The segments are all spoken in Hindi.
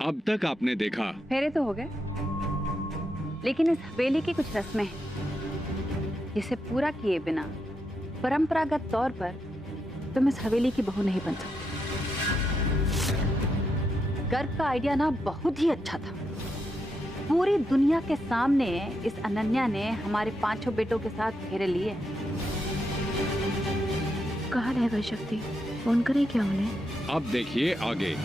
अब तक आपने देखा। फेरे तो हो गए, लेकिन इस हवेली की कुछ रस्में हैं जिसे पूरा किए बिना परंपरागत तौर पर तुम इस हवेली की बहू नहीं बन सकती। गर्व का आइडिया ना बहुत ही अच्छा था। पूरी दुनिया के सामने इस अनन्या ने हमारे 5 बेटों के साथ फेरे लिए। कहाँ रह गई शक्ति? फोन करें क्या उन्हें? अब देखिए आगे।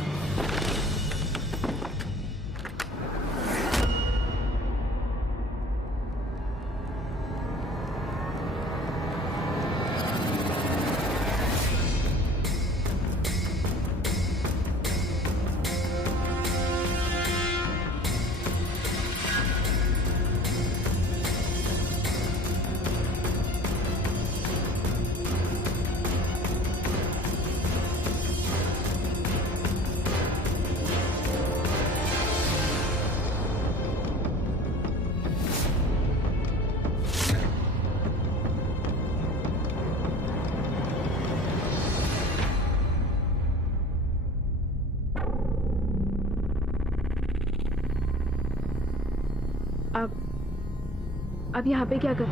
अब यहाँ पे क्या करें?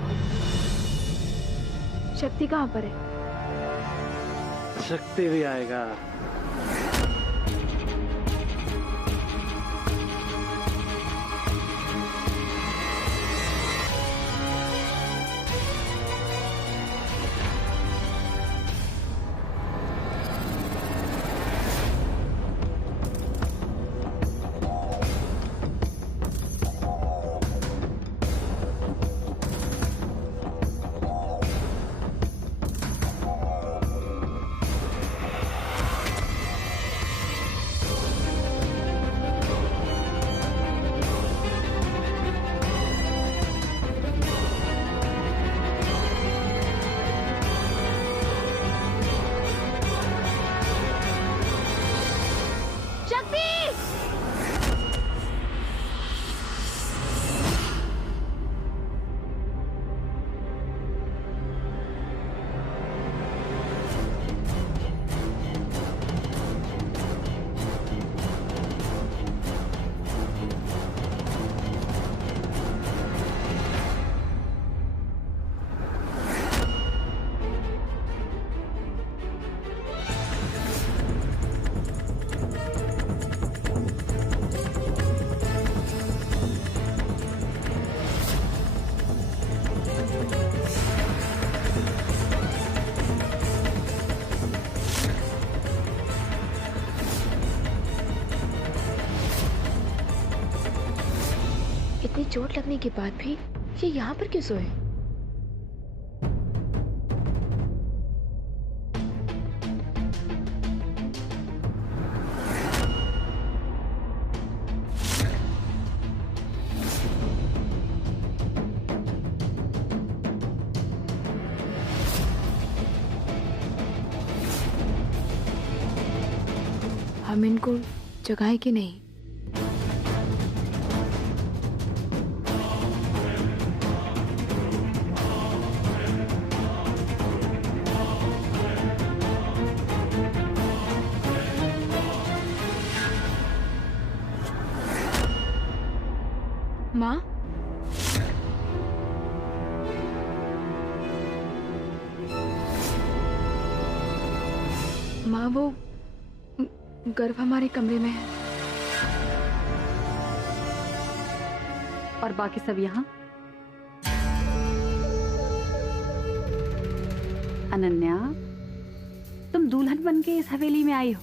शक्ति कहाँ पर है? शक्ति भी आएगा। इतनी चोट लगने के बाद भी ये यहाँ पर क्यों सोए? हम इनको जगाएं कि नहीं? माँ, माँ वो गर्भ हमारे कमरे में है। और बाकी सब यहाँ? अनन्या, तुम दुल्हन बन के इस हवेली में आई हो,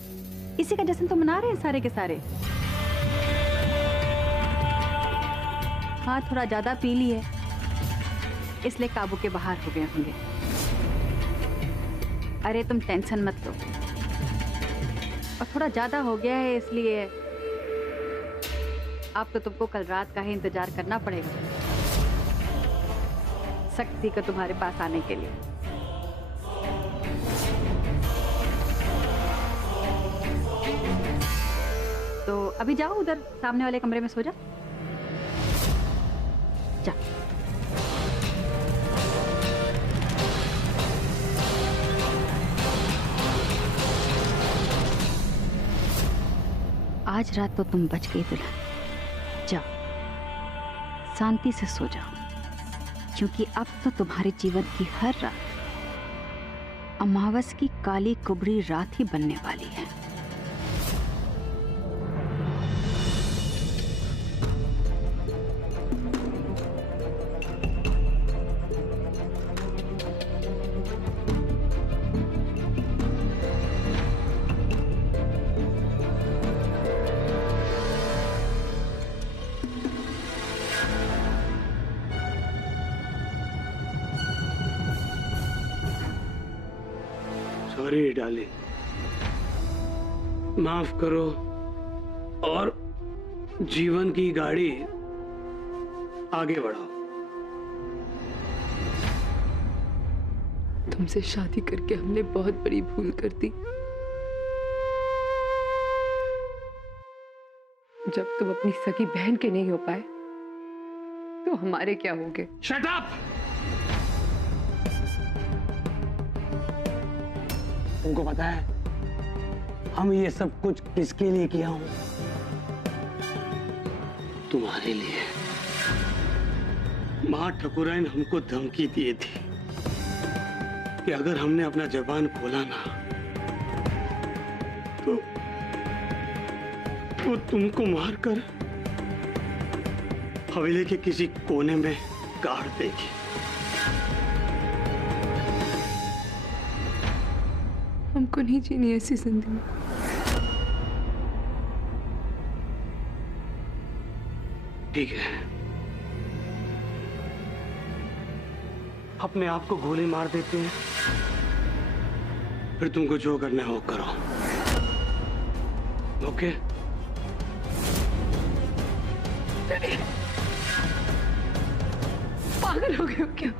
इसी का जश्न तो मना रहे हैं सारे के सारे। हाँ, थोड़ा ज्यादा पी ली है, इसलिए काबू के बाहर हो गए होंगे। अरे तुम टेंशन मत लो, और थोड़ा ज्यादा हो गया है इसलिए अब तो तुमको कल रात का ही इंतजार करना पड़ेगा शक्ति को तुम्हारे पास आने के लिए। तो अभी जाओ उधर सामने वाले कमरे में सो जाओ। जा। आज रात तो तुम बच गई दुल्हन। जाओ शांति से सो जाओ, क्योंकि अब तो तुम्हारे जीवन की हर रात अमावस की काली कुबड़ी रात ही बनने वाली है। सॉरी डार्लिंग, माफ करो और जीवन की गाड़ी आगे बढ़ाओ। तुमसे शादी करके हमने बहुत बड़ी भूल कर दी। जब तुम अपनी सगी बहन के नहीं हो पाए तो हमारे क्या होंगे? Shut up! तुमको पता है हम ये सब कुछ किसके लिए किया हूं? तुम्हारे लिए। मां ठकुराइन हमको धमकी दिए थी कि अगर हमने अपना जबान खोला ना तो तुमको मारकर हवेली के किसी कोने में गाड़ देगी। हमको नहीं जीनी ऐसी जिंदगी। ठीक है, अपने आप को गोली मार देते हैं, फिर तुमको जो करना है वो करो। ओके? पागल हो गए हो क्या?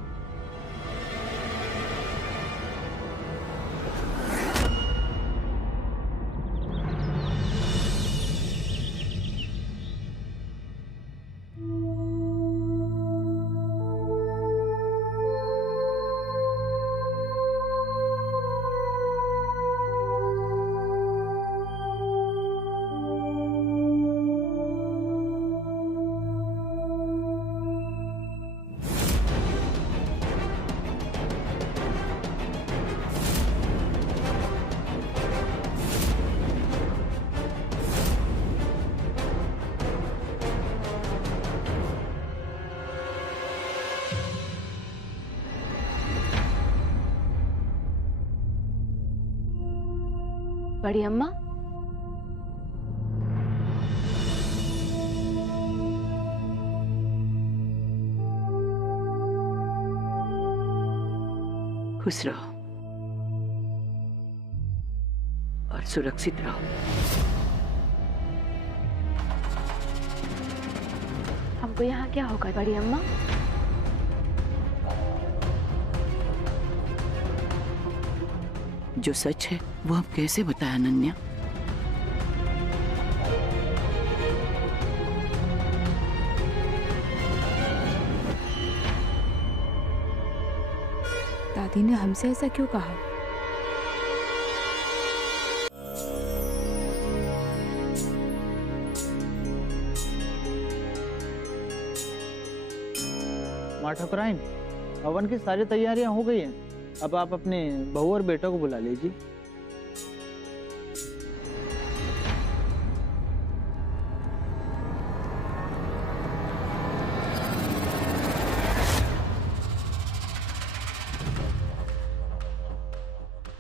बड़ी अम्मा, खुश रहो और सुरक्षित रहो। हमको यहाँ क्या होगा बड़ी अम्मा? जो सच है वो हम कैसे बताएं अनन्या? दादी ने हमसे ऐसा क्यों कहा? माँ ठकुराइन, हवन की सारी तैयारियां हो गई हैं। अब आप अपने बहू और बेटा को बुला लीजिए।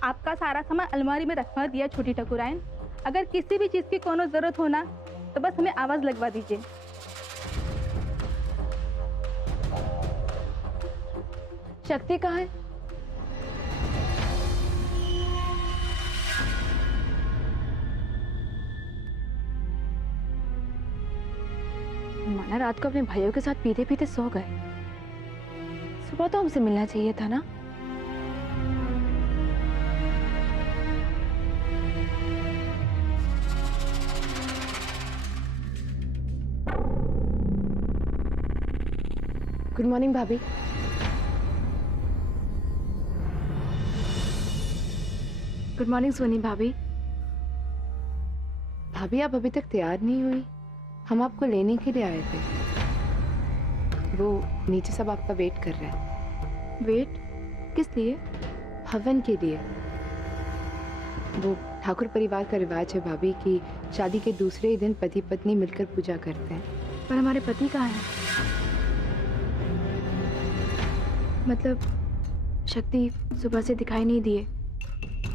आपका सारा सामान अलमारी में रखवा दिया छोटी ठकुराइन। अगर किसी भी चीज की कोनो जरूरत हो ना तो बस हमें आवाज लगवा दीजिए। शक्ति कहाँ है? माना रात को अपने भाइयों के साथ पीते पीते सो गए। सुबह तो हमसे मिलना चाहिए था ना। गुड मॉर्निंग भाभी। गुड मॉर्निंग सोनी भाभी। भाभी आप अभी तक तैयार नहीं हुई? हम आपको लेने के लिए आए थे। वो नीचे सब आपका वेट कर रहे हैं। वेट किस लिए? हवन के लिए। वो ठाकुर परिवार का रिवाज है भाभी कि शादी के दूसरे ही दिन पति पत्नी मिलकर पूजा करते हैं। पर हमारे पति कहाँ हैं? मतलब शक्ति सुबह से दिखाई नहीं दिए,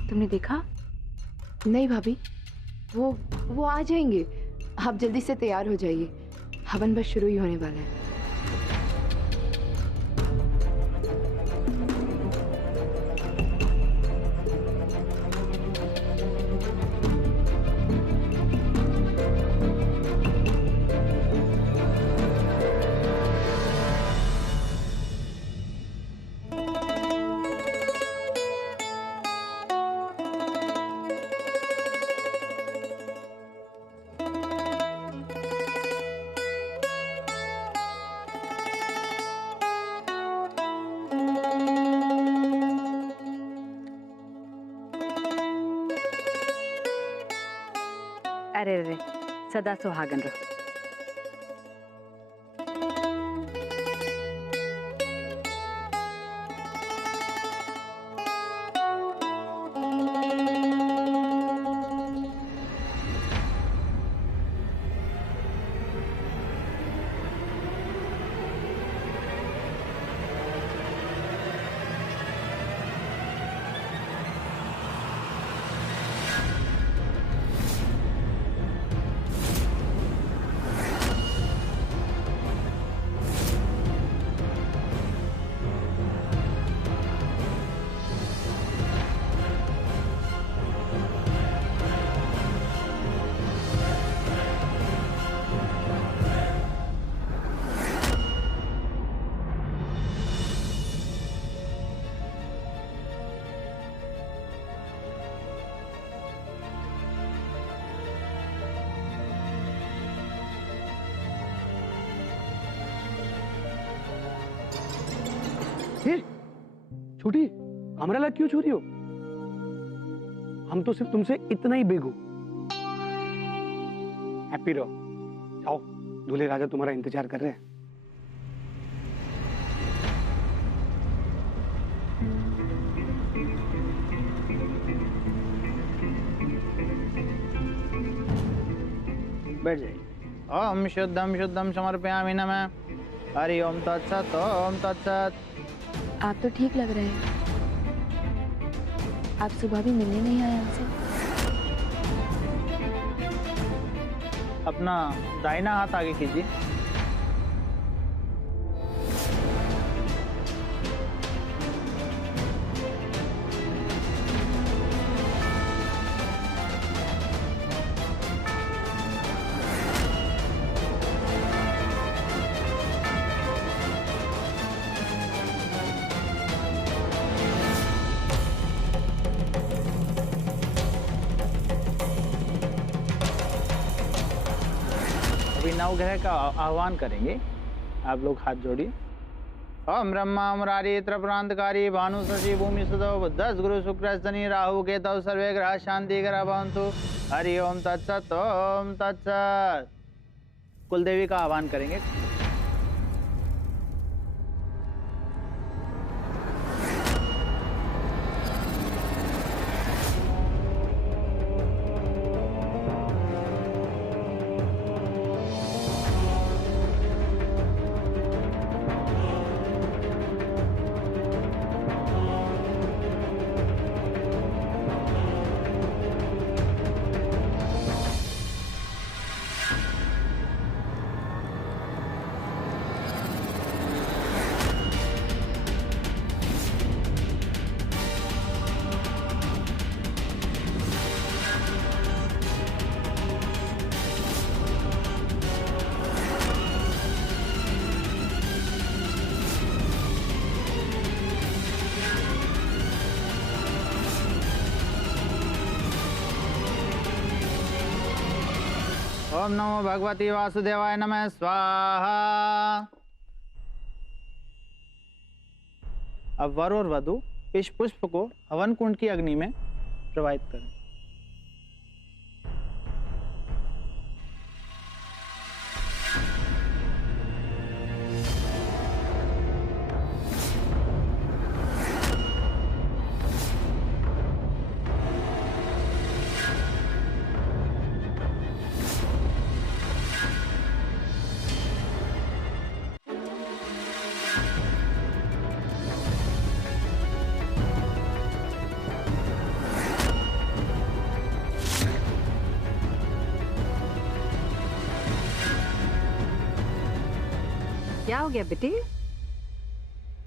तुमने देखा? नहीं भाभी, वो आ जाएंगे। आप जल्दी से तैयार हो जाइए, हवन बस शुरू ही होने वाला है। अरे रे, सदा सुहागन रहो। छोटी, हमारा लाग क्यों छू रही हो? हम तो सिर्फ तुमसे इतना ही बेगू। हैप्पी रहो। जाओ, दूल्हे राजा तुम्हारा इंतजार कर रहे हैं। बैठ जाइए। ओम शुद्धम शुद्धम समर्पयामि नमः। हरि ओम तत्सत। ओम तत्सत। आप तो ठीक लग रहे हैं। आप सुबह भी मिलने नहीं आए हमसे। अपना दाहिना हाथ आगे कीजिए। नवग्रह का आह्वान करेंगे। आप लोग हाथ जोड़िए। ओम ब्रह्मा मुरारी त्रिपुरांतकारी भानु शशि भूमि सुदो बुद्धस गुरु शुक्र शनि राहु केतु सर्वे ग्रह शांति ग्रह भवन्तु। हरि ओम तत्सत। ओम तत्सत। कुलदेवी का आह्वान करेंगे। ओम नमो भगवती वासुदेवाय नमः। स्वाहा। अब वर और वधु इस पुष्प को हवन कुंड की अग्नि में प्रवाहित करें। क्या हो गया बेटे?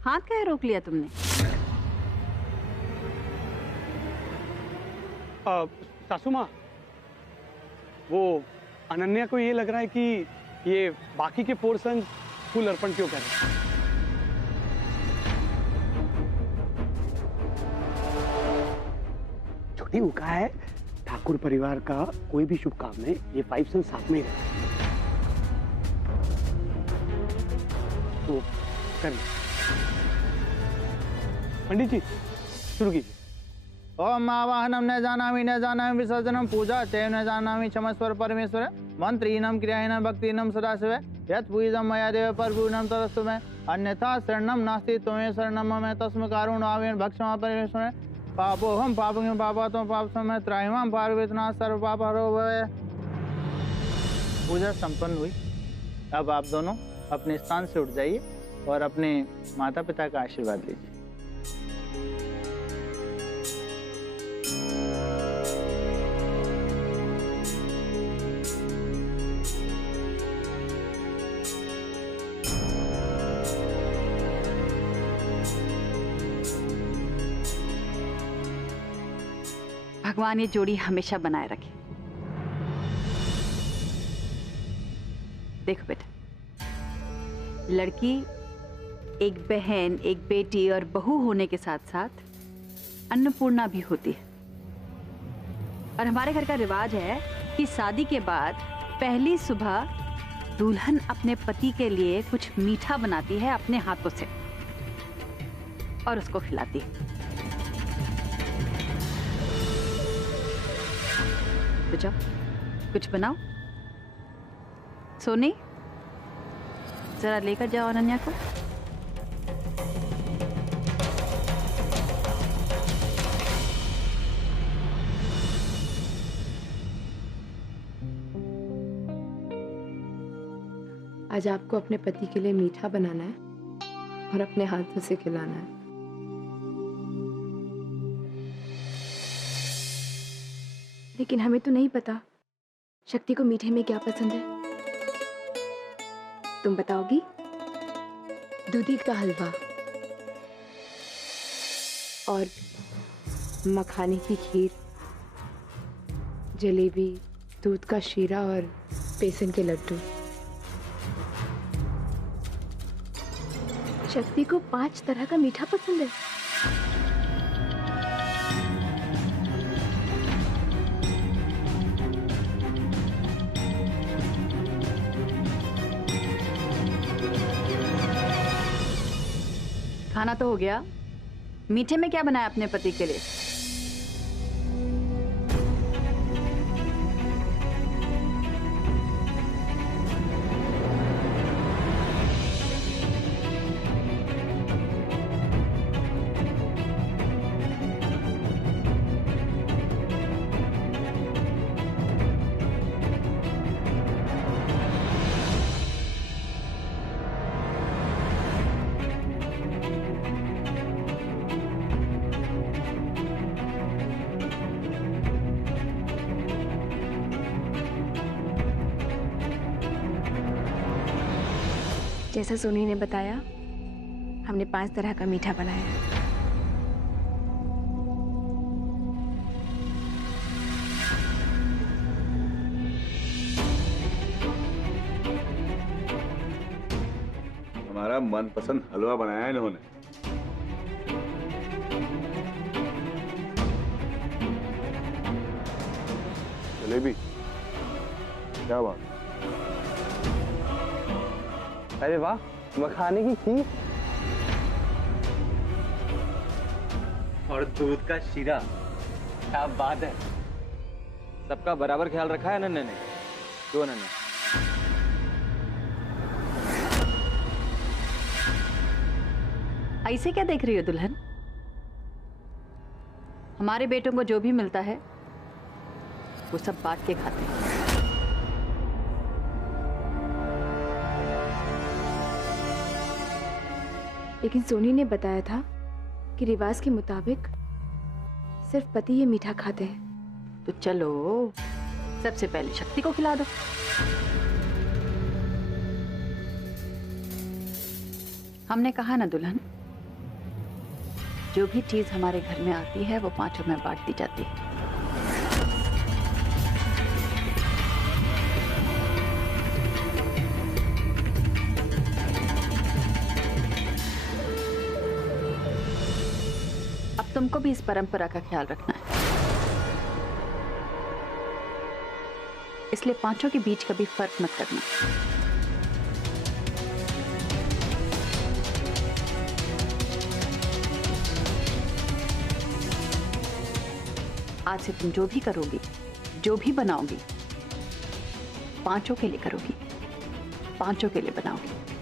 हाथ काहे रोक लिया तुमने? सासू माँ, वो अनन्या को ये लग रहा है कि ये बाकी के पोर्शन फूल अर्पण क्यों कर रहे हैं। छोटी वो कहा है, ठाकुर परिवार का कोई भी शुभ काम में ये 5 सन साथ में ही रहते हैं। तो करिए पंडित जी, शुरू कीजिए। ओम आवाहनम न जानामि विसर्जनम पूजा चैव न जानामि क्षमस्वर परमेश्वर मंत्रीनम क्रियाहीनम भक्तिनम सदाशिव यत् पूजितम मया देव परपूर्णम तदस्तु मे अन्यथा शरणम नास्ति त्वमेव शरणम मम तस्मै कारुण्यावेन भक्षमा परमेश्वर पापोहम पापं पापात्म पाप समय त्राहिमाम पार्वतीनाथ सर्व पाप हरो भवे। पूजा संपन्न हुई। अब आप दोनों अपने स्थान से उठ जाइए और अपने माता पिता का आशीर्वाद लीजिए। भगवान ये जोड़ी हमेशा बनाए रखे। देखो बेटा, लड़की एक बहन, एक बेटी और बहू होने के साथ साथ अन्नपूर्णा भी होती है। और हमारे घर का रिवाज है कि शादी के बाद पहली सुबह दुल्हन अपने पति के लिए कुछ मीठा बनाती है अपने हाथों से और उसको खिलाती है। तो जाओ कुछ बनाओ। सोनी, जरा लेकर जाओ अनन्या को। आज आपको अपने पति के लिए मीठा बनाना है और अपने हाथों से खिलाना है। लेकिन हमें तो नहीं पता शक्ति को मीठे में क्या पसंद है। तुम बताओगी? दूधी का हलवा और मखाने की खीर, जलेबी, दूध का शीरा और बेसन के लड्डू। शक्ति को 5 तरह का मीठा पसंद है। खाना तो हो गया, मीठे में क्या बनाया अपने पति के लिए? जैसा सोनी ने बताया, हमने 5 तरह का मीठा बनाया है। हमारा मनपसंद हलवा बनाया है इन्होंने। जलेबी, क्या बात। अरे वाह, मखाने की खीर और दूध का शीरा, क्या बात है। सबका बराबर ख्याल रखा है अनन्या ने। क्यों अनन्या? ऐसे क्या देख रही हो दुल्हन? हमारे बेटों को जो भी मिलता है वो सब बांट के खाते हैं। लेकिन सोनी ने बताया था कि रिवाज के मुताबिक सिर्फ पति ये मीठा खाते हैं। तो चलो सबसे पहले शक्ति को खिला दो। हमने कहा ना दुल्हन, जो भी चीज हमारे घर में आती है वो पांचों में बांट दी जाती है। अब तुमको भी इस परंपरा का ख्याल रखना है, इसलिए पांचों के बीच कभी फर्क मत करना। आज से तुम जो भी करोगी, जो भी बनाओगी, पांचों के लिए करोगी, पांचों के लिए बनाओगी।